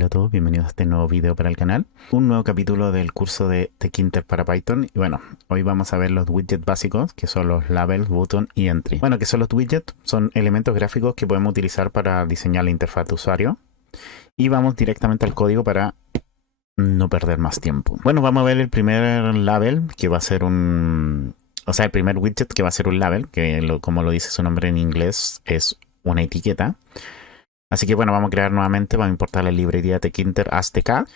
Hola a todos, bienvenidos a este nuevo video para el canal. Un nuevo capítulo del curso de Tkinter para Python. Y bueno, hoy vamos a ver los widgets básicos, que son los labels, button y entry. Bueno, ¿qué son los widgets? Son elementos gráficos que podemos utilizar para diseñar la interfaz de usuario. Y vamos directamente al código para no perder más tiempo. Bueno, vamos a ver el primer label, que va a ser un... O sea, el primer widget que va a ser un label, que como lo dice su nombre en inglés, es una etiqueta. Así que bueno, vamos a crear nuevamente, vamos a importar la librería tkinter as tk.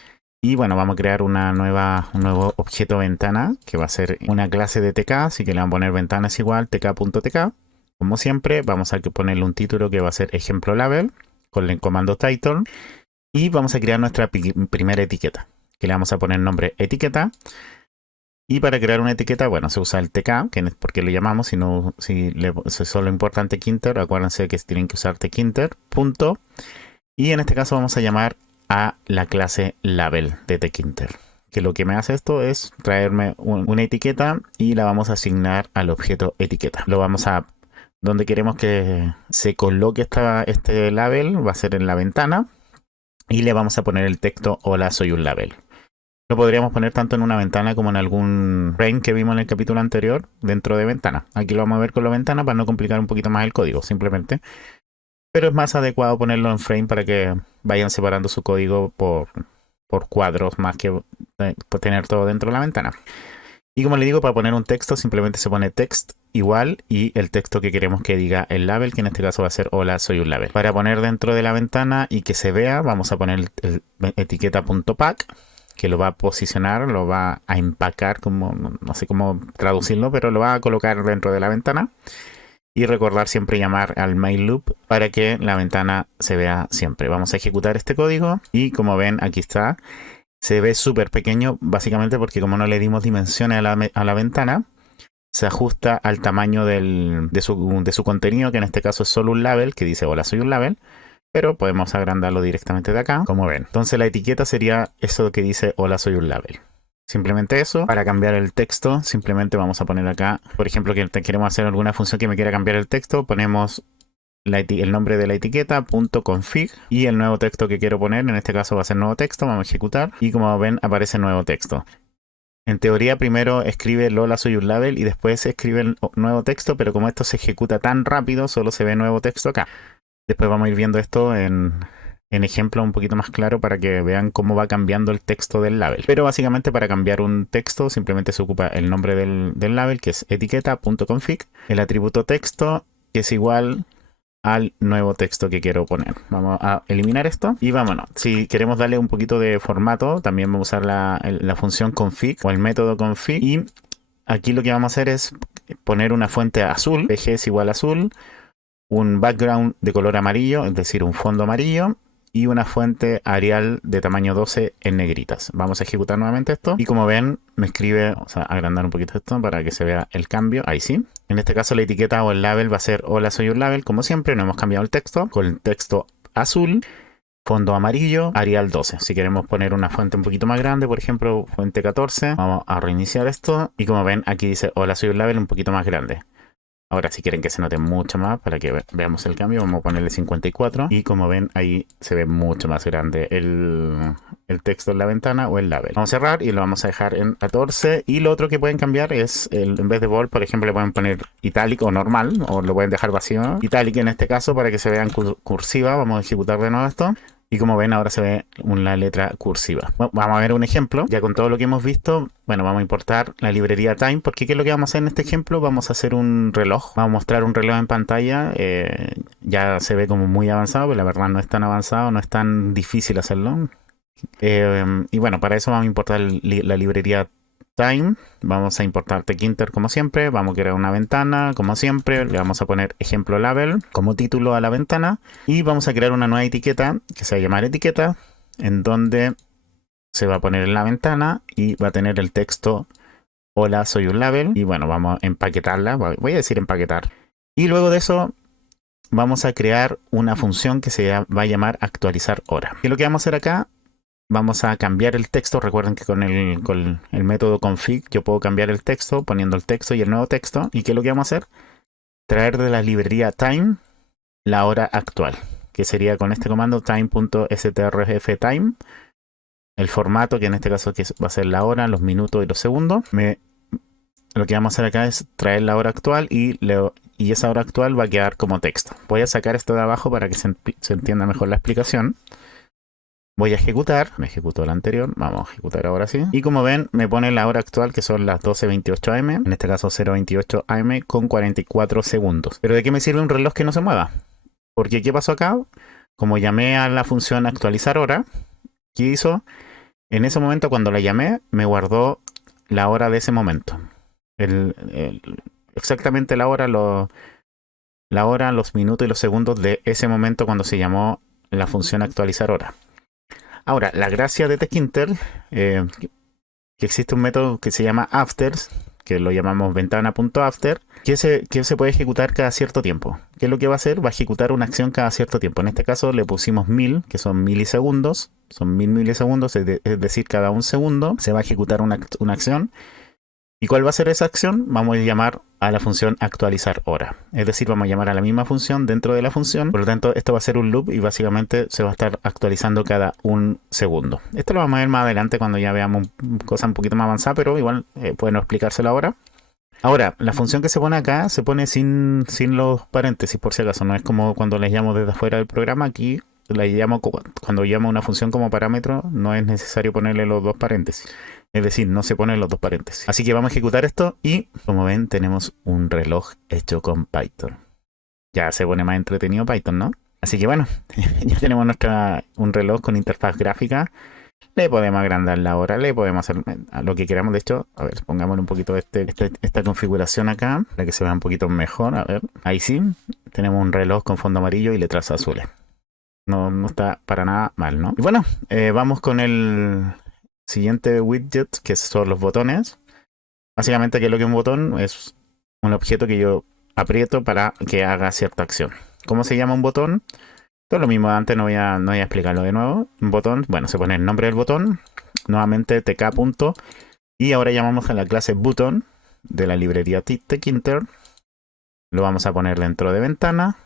Y bueno, vamos a crear un nuevo objeto ventana, que va a ser una clase de tk, así que le vamos a poner ventanas igual tk.tk. Como siempre, vamos a ponerle un título que va a ser ejemplo label, con el comando title. Y vamos a crear nuestra primera etiqueta, que le vamos a poner nombre etiqueta. Y para crear una etiqueta, bueno, se usa el tk, que es porque le llamamos, si solo importa tkinter, acuérdense que tienen que usar tkinter, punto. Y en este caso vamos a llamar a la clase label de tkinter, que lo que me hace esto es traerme una etiqueta y la vamos a asignar al objeto etiqueta. Donde queremos que se coloque este label va a ser en la ventana y le vamos a poner el texto hola soy un label. Lo podríamos poner tanto en una ventana como en algún frame que vimos en el capítulo anterior dentro de ventana. Aquí lo vamos a ver con la ventana para no complicar un poquito más el código, simplemente. Pero es más adecuado ponerlo en frame para que vayan separando su código por cuadros más que por tener todo dentro de la ventana. Y como le digo, para poner un texto simplemente se pone text igual y el texto que queremos que diga el label, que en este caso va a ser hola soy un label. Para poner dentro de la ventana y que se vea, vamos a poner el etiqueta.pack, que lo va a posicionar, lo va a empacar, como no sé cómo traducirlo, pero lo va a colocar dentro de la ventana. Y recordar siempre llamar al main loop para que la ventana se vea siempre. Vamos a ejecutar este código y como ven aquí está. Se ve súper pequeño básicamente porque como no le dimos dimensiones a la ventana, se ajusta al tamaño de su contenido, que en este caso es solo un label que dice hola soy un label. Pero podemos agrandarlo directamente de acá, como ven. Entonces la etiqueta sería eso que dice hola soy un label. Simplemente eso. Para cambiar el texto, simplemente vamos a poner acá, por ejemplo, que queremos hacer alguna función que me quiera cambiar el texto, ponemos el nombre de la etiqueta, .config, y el nuevo texto que quiero poner, en este caso va a ser nuevo texto, vamos a ejecutar, y como ven aparece nuevo texto. En teoría primero escribe el hola soy un label y después escribe el nuevo texto, pero como esto se ejecuta tan rápido, solo se ve nuevo texto acá. Después vamos a ir viendo esto en ejemplo un poquito más claro para que vean cómo va cambiando el texto del label. Pero básicamente para cambiar un texto simplemente se ocupa el nombre del label, que es etiqueta.config, el atributo texto, que es igual al nuevo texto que quiero poner. Vamos a eliminar esto y vámonos. Si queremos darle un poquito de formato, también vamos a usar la función config o el método config. Y aquí lo que vamos a hacer es poner una fuente azul, pg es igual a azul, un background de color amarillo, es decir, un fondo amarillo, y una fuente Arial de tamaño 12 en negritas. Vamos a ejecutar nuevamente esto. Y como ven, me escribe, vamos a agrandar un poquito esto para que se vea el cambio. Ahí sí. En este caso la etiqueta o el label va a ser hola soy un label, como siempre. No hemos cambiado el texto, con el texto azul, fondo amarillo, Arial 12. Si queremos poner una fuente un poquito más grande, por ejemplo, fuente 14, vamos a reiniciar esto. Y como ven, aquí dice hola soy un label un poquito más grande. Ahora si quieren que se note mucho más para que veamos el cambio, vamos a ponerle 54 y como ven ahí se ve mucho más grande el texto en la ventana o el label. Vamos a cerrar y lo vamos a dejar en 14 y lo otro que pueden cambiar es en vez de bold, por ejemplo, le pueden poner italic o normal o lo pueden dejar vacío. Italic en este caso para que se vean cursiva. Vamos a ejecutar de nuevo esto. Y como ven, ahora se ve una letra cursiva. Bueno, vamos a ver un ejemplo. Ya con todo lo que hemos visto, bueno, vamos a importar la librería time. Porque ¿qué es lo que vamos a hacer en este ejemplo? Vamos a hacer un reloj. Vamos a mostrar un reloj en pantalla. Ya se ve como muy avanzado, pero la verdad no es tan avanzado, no es tan difícil hacerlo. Y bueno, para eso vamos a importar la librería time. Vamos a importar tkinter como siempre. Vamos a crear una ventana como siempre. Le vamos a poner ejemplo label como título a la ventana. Y vamos a crear una nueva etiqueta que se va a llamar etiqueta, en donde se va a poner en la ventana y va a tener el texto hola soy un label. Y bueno, vamos a empaquetarla. Voy a decir empaquetar. Y luego de eso vamos a crear una función que se va a llamar actualizar hora. Y lo que vamos a hacer acá, vamos a cambiar el texto. Recuerden que con el método config yo puedo cambiar el texto poniendo el texto y el nuevo texto. ¿Y qué es lo que vamos a hacer? Traer de la librería time la hora actual. que sería con este comando time.strftime, el formato, que en este caso va a ser la hora, los minutos y los segundos. Lo que vamos a hacer acá es traer la hora actual y esa hora actual va a quedar como texto. Voy a sacar esto de abajo para que se entienda mejor la explicación. Voy a ejecutar, me ejecutó la anterior, vamos a ejecutar ahora sí. Y como ven, me pone la hora actual, que son las 12:28 am, en este caso 0:28 am con 44 segundos. Pero ¿de qué me sirve un reloj que no se mueva? Porque ¿qué pasó acá? Como llamé a la función actualizar hora, ¿qué hizo? En ese momento cuando la llamé, me guardó la hora de ese momento. Exactamente la hora, los minutos y los segundos de ese momento cuando se llamó la función actualizar hora. Ahora, la gracia de Tkinter, que existe un método que se llama afters, que lo llamamos ventana.after, que se puede ejecutar cada cierto tiempo. ¿Qué es lo que va a hacer? Va a ejecutar una acción cada cierto tiempo. En este caso le pusimos 1000, que son milisegundos. Son 1000 milisegundos, es decir, cada un segundo se va a ejecutar una acción. ¿Y cuál va a ser esa acción? Vamos a llamar a la función actualizar hora. Es decir, vamos a llamar a la misma función dentro de la función. Por lo tanto, esto va a ser un loop y básicamente se va a estar actualizando cada un segundo. Esto lo vamos a ver más adelante cuando ya veamos cosas un poquito más avanzadas, pero igual pueden explicárselo ahora. Ahora, la función que se pone acá se pone sin los paréntesis, por si acaso. No es como cuando les llamo desde afuera del programa. Aquí cuando llamo una función como parámetro, no es necesario ponerle los dos paréntesis. Es decir, no se ponen los dos paréntesis. Así que vamos a ejecutar esto y, como ven, tenemos un reloj hecho con Python. Ya se pone más entretenido Python, ¿no? Así que bueno, ya tenemos un reloj con interfaz gráfica. Le podemos agrandar la hora, le podemos hacer lo que queramos. De hecho, a ver, pongámosle un poquito esta configuración acá para que se vea un poquito mejor. A ver, ahí sí, tenemos un reloj con fondo amarillo y letras azules. No está para nada mal, ¿no? Y bueno, vamos con el siguiente widget, que son los botones. Básicamente, ¿qué es lo que es un botón? Es un objeto que yo aprieto para que haga cierta acción. ¿Cómo se llama un botón? Todo lo mismo de antes, no voy a explicarlo de nuevo. Un botón, bueno, se pone el nombre del botón, nuevamente tk. Y ahora llamamos a la clase button de la librería Tkinter. Lo vamos a poner dentro de ventana.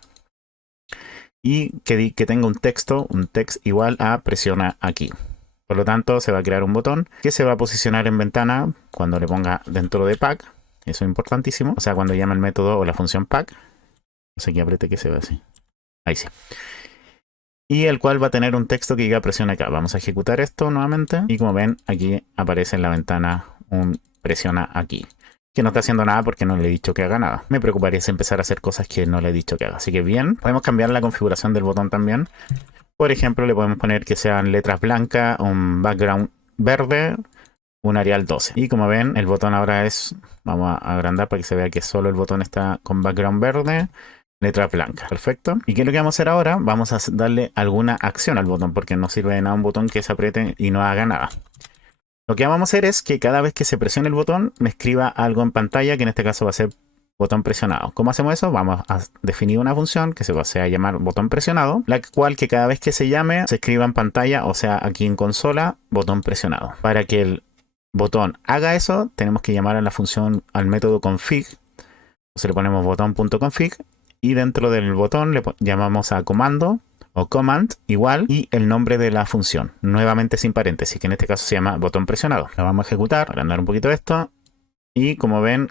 Y que tenga un text igual a presiona aquí. Por lo tanto, se va a crear un botón que se va a posicionar en ventana cuando le ponga dentro de pack. Eso es importantísimo. O sea, cuando llame el método o la función pack. No sé qué apriete que se ve así. Ahí sí. Y el cual va a tener un texto que diga presiona acá. Vamos a ejecutar esto nuevamente. Y como ven, aquí aparece en la ventana un presiona aquí. Que no está haciendo nada porque no le he dicho que haga nada. Me preocuparía si empezar a hacer cosas que no le he dicho que haga. Así que bien, podemos cambiar la configuración del botón también. Por ejemplo, le podemos poner que sean letras blancas, un background verde, un Arial 12. Y como ven, el botón ahora vamos a agrandar para que se vea que solo el botón está con background verde, letras blancas. Perfecto. ¿Y qué es lo que vamos a hacer ahora? Vamos a darle alguna acción al botón, porque no sirve de nada un botón que se apriete y no haga nada. Lo que vamos a hacer es que cada vez que se presione el botón, me escriba algo en pantalla, que en este caso va a ser botón presionado. ¿Cómo hacemos eso? Vamos a definir una función que se va a llamar botón presionado, la cual que cada vez que se llame, se escriba en pantalla, o sea, aquí en consola, botón presionado. Para que el botón haga eso, tenemos que llamar a la función, al método config. Entonces le ponemos botón.config y dentro del botón le llamamos a comando o command igual y el nombre de la función, nuevamente sin paréntesis, que en este caso se llama botón presionado. Lo vamos a ejecutar, agrandar un poquito esto y como ven,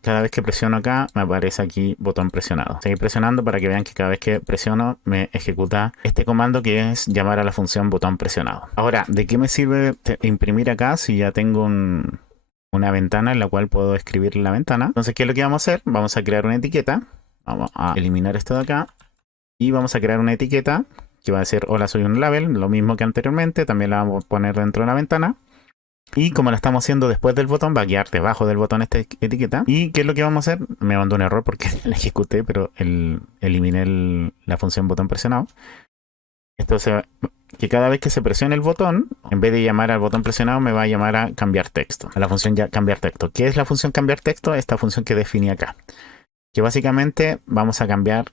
cada vez que presiono acá me aparece aquí botón presionado. Seguir presionando para que vean que cada vez que presiono me ejecuta este comando, que es llamar a la función botón presionado. Ahora, ¿de qué me sirve imprimir acá si ya tengo una ventana en la cual puedo escribir la ventana? Entonces, ¿qué es lo que vamos a hacer? Vamos a crear una etiqueta. Vamos a eliminar esto de acá. Y vamos a crear una etiqueta que va a ser hola, soy un label, lo mismo que anteriormente. También la vamos a poner dentro de la ventana. Y como la estamos haciendo después del botón, va a quedar debajo del botón esta etiqueta. ¿Y qué es lo que vamos a hacer? Me mandó un error porque la ejecuté, pero eliminé la función botón presionado. Esto que cada vez que se presione el botón, en vez de llamar al botón presionado, me va a llamar a cambiar texto. A la función cambiar texto. ¿Qué es la función cambiar texto? Esta función que definí acá. Que básicamente vamos a cambiar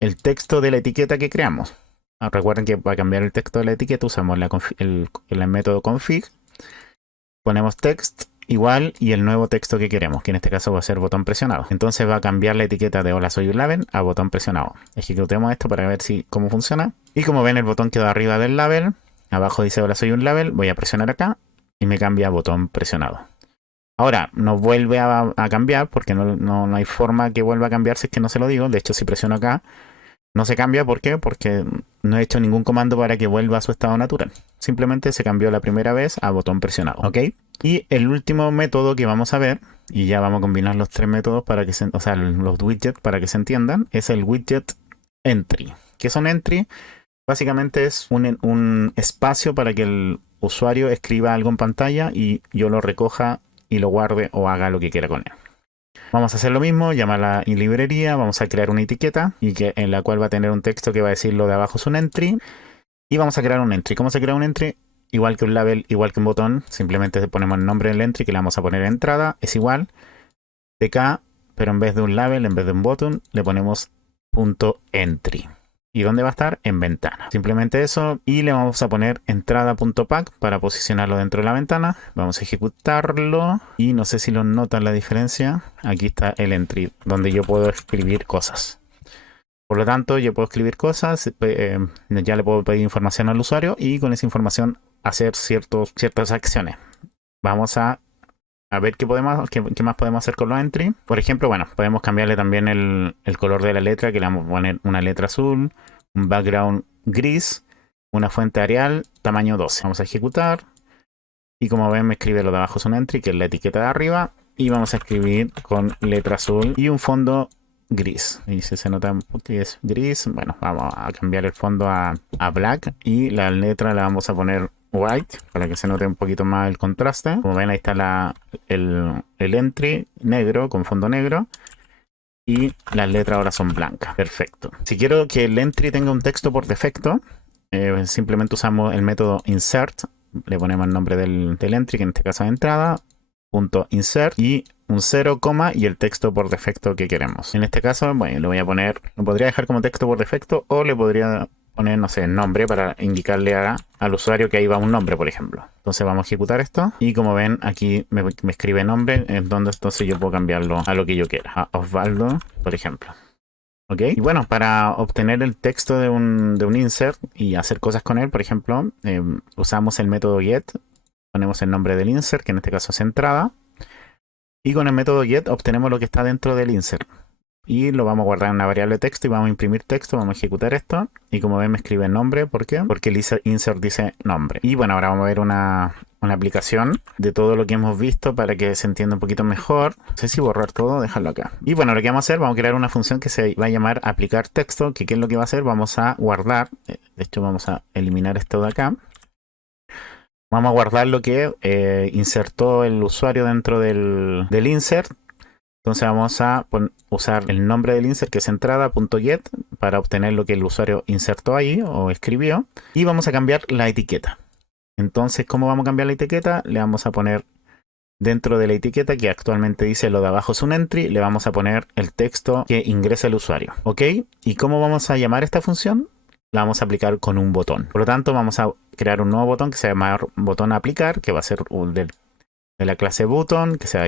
el texto de la etiqueta que creamos. Recuerden que para cambiar el texto de la etiqueta usamos el método config. Ponemos text igual y el nuevo texto que queremos, que en este caso va a ser botón presionado. Entonces va a cambiar la etiqueta de hola soy un label a botón presionado. Ejecutemos esto para ver cómo funciona. Y como ven, el botón quedó arriba del label. Abajo dice hola soy un label. Voy a presionar acá y me cambia a botón presionado. Ahora, no vuelve a cambiar porque no hay forma que vuelva a cambiar si es que no se lo digo. De hecho, si presiono acá, no se cambia. ¿Por qué? Porque no he hecho ningún comando para que vuelva a su estado natural. Simplemente se cambió la primera vez a botón presionado. ¿Ok? Y el último método que vamos a ver, y ya vamos a combinar los tres métodos para que los widgets para que se entiendan, es el widget entry. ¿Qué son entry? Básicamente es un espacio para que el usuario escriba algo en pantalla y yo lo recoja y lo guarde o haga lo que quiera con él. Vamos a hacer lo mismo, llamarla librería, vamos a crear una etiqueta en la cual va a tener un texto que va a decir lo de abajo es un entry. Y vamos a crear un entry. ¿Cómo se crea un entry? Igual que un label, igual que un botón, simplemente ponemos el nombre del entry que le vamos a poner entrada, es igual, tk, pero en vez de un label, en vez de un botón, le ponemos .entry. ¿Y dónde va a estar? En ventana. Simplemente eso. Y le vamos a poner entrada.pack para posicionarlo dentro de la ventana. Vamos a ejecutarlo. Y no sé si lo notan la diferencia. Aquí está el entry, donde yo puedo escribir cosas. Por lo tanto, yo puedo escribir cosas. Ya le puedo pedir información al usuario. Y con esa información hacer ciertas acciones. Vamos a ver qué más podemos hacer con los entry. Por ejemplo, bueno, podemos cambiarle también el color de la letra, que le vamos a poner una letra azul, un background gris, una fuente Arial, tamaño 12. Vamos a ejecutar. Y como ven, me escribe lo de abajo es un entry, que es la etiqueta de arriba. Y vamos a escribir con letra azul y un fondo gris. Y si se nota que es gris, bueno, vamos a cambiar el fondo a black. Y la letra la vamos a poner white para que se note un poquito más el contraste. Como ven, ahí está el entry negro con fondo negro y las letras ahora son blancas. Perfecto. Si quiero que el entry tenga un texto por defecto, simplemente usamos el método insert. Le ponemos el nombre del entry, que en este caso es entrada, .insert y un 0, y el texto por defecto que queremos. En este caso, bueno, lo podría dejar como texto por defecto o le podría poner, no sé, el nombre para indicarle al usuario que ahí va un nombre, por ejemplo. Entonces vamos a ejecutar esto y como ven aquí me escribe nombre, entonces yo puedo cambiarlo a lo que yo quiera, a Osvaldo, por ejemplo. ¿Ok? Y bueno, para obtener el texto de un insert y hacer cosas con él, por ejemplo, usamos el método get, ponemos el nombre del insert, que en este caso es entrada, y con el método get obtenemos lo que está dentro del insert. Y lo vamos a guardar en una variable de texto y vamos a imprimir texto, vamos a ejecutar esto. Y como ven me escribe nombre, ¿por qué? Porque el insert dice nombre. Y bueno, ahora vamos a ver una aplicación de todo lo que hemos visto para que se entienda un poquito mejor. No sé si borrar todo, dejarlo acá. Y bueno, lo que vamos a hacer, vamos a crear una función que se va a llamar aplicar texto, que ¿qué es lo que va a hacer? Vamos a guardar, de hecho vamos a eliminar esto de acá. Vamos a guardar lo que insertó el usuario dentro del insert. Entonces vamos a usar el nombre del insert, que es entrada.get, para obtener lo que el usuario insertó ahí o escribió. Y vamos a cambiar la etiqueta. Entonces, ¿cómo vamos a cambiar la etiqueta? Le vamos a poner dentro de la etiqueta, que actualmente dice lo de abajo es un entry, le vamos a poner el texto que ingresa el usuario. ¿Ok? ¿Y cómo vamos a llamar esta función? La vamos a aplicar con un botón. Por lo tanto, vamos a crear un nuevo botón que se llama botón aplicar, que va a ser de la clase button, que se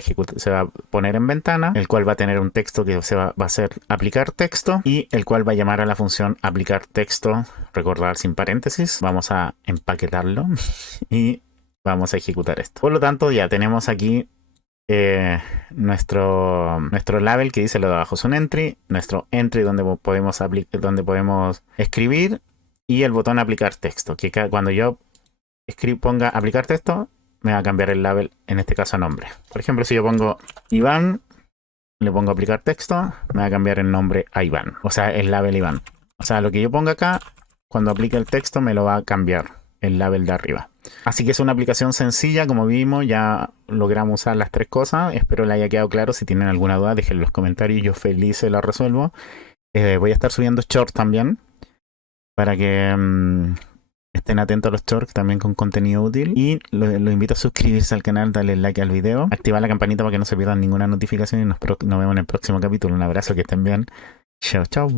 va a poner en ventana, el cual va a tener un texto que va a ser aplicar texto y el cual va a llamar a la función aplicar texto, recordar sin paréntesis. Vamos a empaquetarlo y vamos a ejecutar esto. Por lo tanto, ya tenemos aquí nuestro label que dice lo de abajo es un entry, nuestro entry donde podemos escribir y el botón aplicar texto, que cuando yo ponga aplicar texto me va a cambiar el label, en este caso a nombre. Por ejemplo, si yo pongo Iván, le pongo aplicar texto, me va a cambiar el nombre a Iván. O sea, el label Iván. O sea, lo que yo ponga acá, cuando aplique el texto, me lo va a cambiar el label de arriba. Así que es una aplicación sencilla, como vimos, ya logramos usar las tres cosas. Espero les haya quedado claro. Si tienen alguna duda, dejen en los comentarios, yo feliz se la resuelvo. Voy a estar subiendo shorts también, para que estén atentos a los shorts también con contenido útil. Y los invito a suscribirse al canal, darle like al video, activar la campanita para que no se pierdan ninguna notificación y nos vemos en el próximo capítulo. Un abrazo, que estén bien. Chao, chao.